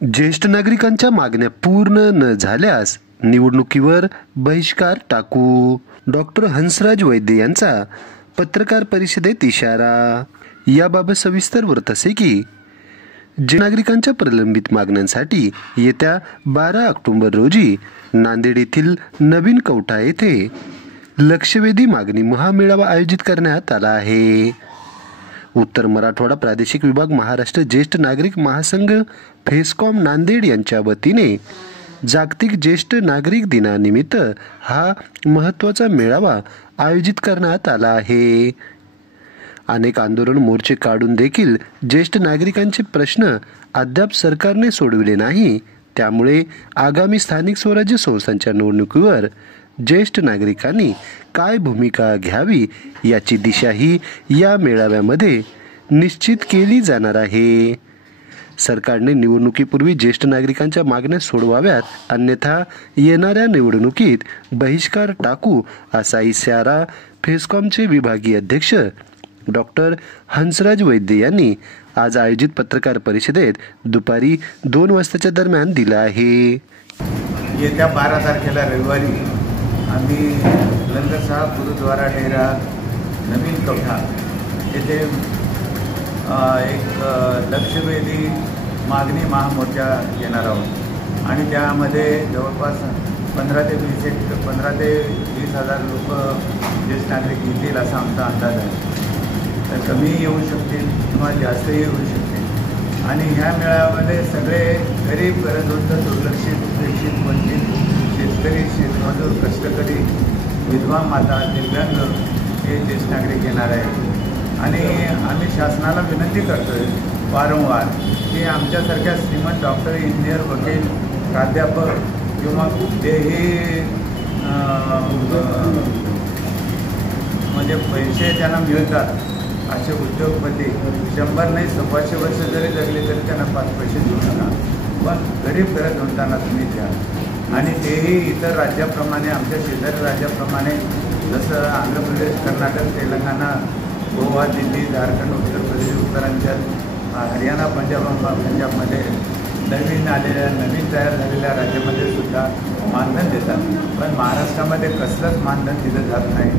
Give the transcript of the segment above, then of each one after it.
ज्येष्ठ नागरिकांच्या मागण्या पूर्ण न झाल्यास निवडणुकीवर बहिष्कार टाकू. डॉक्टर हंसराज वैद्य यांचा पत्रकार परिषदेत इशारा. याबाबत सविस्तर वृत्त असे की ज्येष्ठ नागरिकांच्या प्रलंबित मागण्यांसाठी येत्या 12 ऑक्टोबर रोजी नांदेड येथील नवीन कवठा येथे लक्षवेधी मागणी महामेळावा आयोजित करण्यात आला आहे. उत्तर मराठवाडा प्रादेशिक विभाग महाराष्ट्र ज्येष्ठ नागरिक महासंघ फेस्कॉम नांदेड यांच्या वतीने जागतिक ज्येष्ठ नागरिक दिनानिमित्त हा महत्त्वाचा मेळावा आयोजित करण्यात आला आहे. अनेक आंदोलन मोर्चे काढून देखील ज्येष्ठ नागरिकांचे प्रश्न अद्याप सरकारने सोडविले नाही. त्यामुळे आगामी स्थानिक स्वराज्य संस्थांच्या निवडणुकीवर ज्येष्ठ नागरिकांनी काय भूमिका घ्यावी याची दिशाही या मेळाव्यामध्ये निश्चित केली जाणार आहे. सरकारने निवडणुकीपूर्वी ज्येष्ठ नागरिकांच्या मागण्या सोडवाव्यात, अन्यथा येणाऱ्या निवडणुकीत बहिष्कार टाकू असा इशारा फेस्कॉमचे विभागीय अध्यक्ष डॉक्टर हंसराज वैद्य यांनी आज आयोजित पत्रकार परिषदेत दुपारी 2 वाजताच्या दरम्यान दिला आहे. येत्या 12 तारखेला रविवारी आम्ही लंगर साहब गुरुद्वारा डेरा नवीन कवठा येथे एक लक्षवेधी मागणी महामोर्चा घेणार आहोत आणि त्यामध्ये जवळपास 15 ते 20 हजार लोक ज्येष्ठ नागरिक येतील असा आमचा अंदाज आहे. तर कमीही येऊ शकतील किंवा जास्तही येऊ शकतील आणि ह्या मेळाव्यामध्ये सगळे गरीब, गरजवंत, दुर्लक्षित, उपेक्षित, वंचित, शेतकरी, शेतमजूर, कष्टकरी, विधवा माता, दिव्यांग हे ज्येष्ठ नागरिक येणार आहेत. आणि आम्ही शासनाला विनंती करतोय वारंवार की आमच्यासारख्या श्रीमंत डॉक्टर, इंजिनियर, वकील, प्राध्यापक किंवा कुठलेही म्हणजे पैसे ज्यांना मिळतात असे उद्योगपती 100 नाही 125 वर्ष जरी जगले तरी त्यांना 5 पैसे देऊ नका, पण गरीब गरजवंतांना तुम्ही द्या. आणि तेही इतर राज्याप्रमाणे, आमच्या शेजारी राज्याप्रमाणे, जसं आंध्र प्रदेश, कर्नाटक, तेलंगणा, गोवा, दिल्ली, झारखंड, उत्तर प्रदेश, उत्तरांचल, हरियाणा, पंजाबमध्ये नवीन तयार झालेल्या राज्यामध्ये सुद्धा मानधन देतात. पण महाराष्ट्रामध्ये कसलंच मानधन दिलं जात नाही.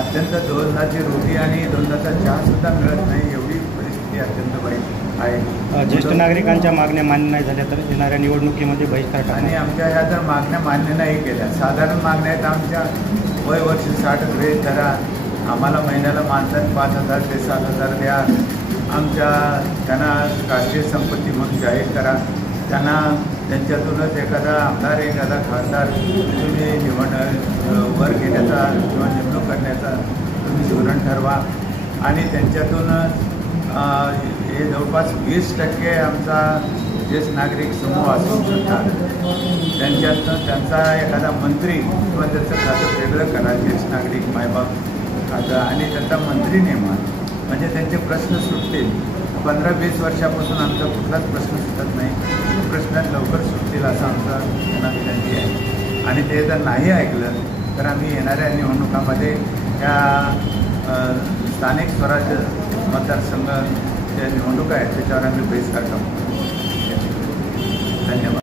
अत्यंत 2ची रोटी आणि 2चा चहा सुद्धा मिळत नाही, एवढी परिस्थिती अत्यंत वाईट आहे. ज्येष्ठ नागरिकांच्या मागण्या मान्य नाही झाल्या तर येणाऱ्या निवडणुकीमध्ये बहिष्कार. आणि आमच्या ह्या जर मागण्या मान्य नाही केल्या, साधारण मागण्या आहेत आमच्या, वय वर्ष 60 ग्रेड करा, आम्हाला महिन्याला मानधन 5,000 ते 7,000 द्या, आमच्या त्यांना राष्ट्रीय संपत्ती म्हणून जाहीर करा, त्यांना त्यांच्यातूनच एखादा आमदार, एखादा खासदार तुम्ही वर घेण्याचा किंवा नेमणूक करण्याचा तुम्ही धोरण ठरवा आणि त्यांच्यातून हे जवळपास 20% आमचा ज्येष्ठ नागरिक समूह असू शकतात. त्यांच्यातून त्यांचा एखादा मंत्री किंवा त्याचं खातं वेगळं करा, ज्येष्ठ नागरिक मायबाप खातं, आणि त्यांचा मंत्री नेमा, म्हणजे त्यांचे प्रश्न सुटतील. 15-20 वर्षापासून आमचा कुठलाच प्रश्न सुटत नाही, प्रश्न लवकर सुटतील असं आमचं त्यांना विनंती आहे. आणि ते जर नाही ऐकलं तर आम्ही येणाऱ्या निवडणुकामध्ये त्या स्थानिक स्वराज्य मतदारसंघ ज्या निवडणुका आहेत त्याच्यावर आम्ही बहिष्कार टाकू. धन्यवाद.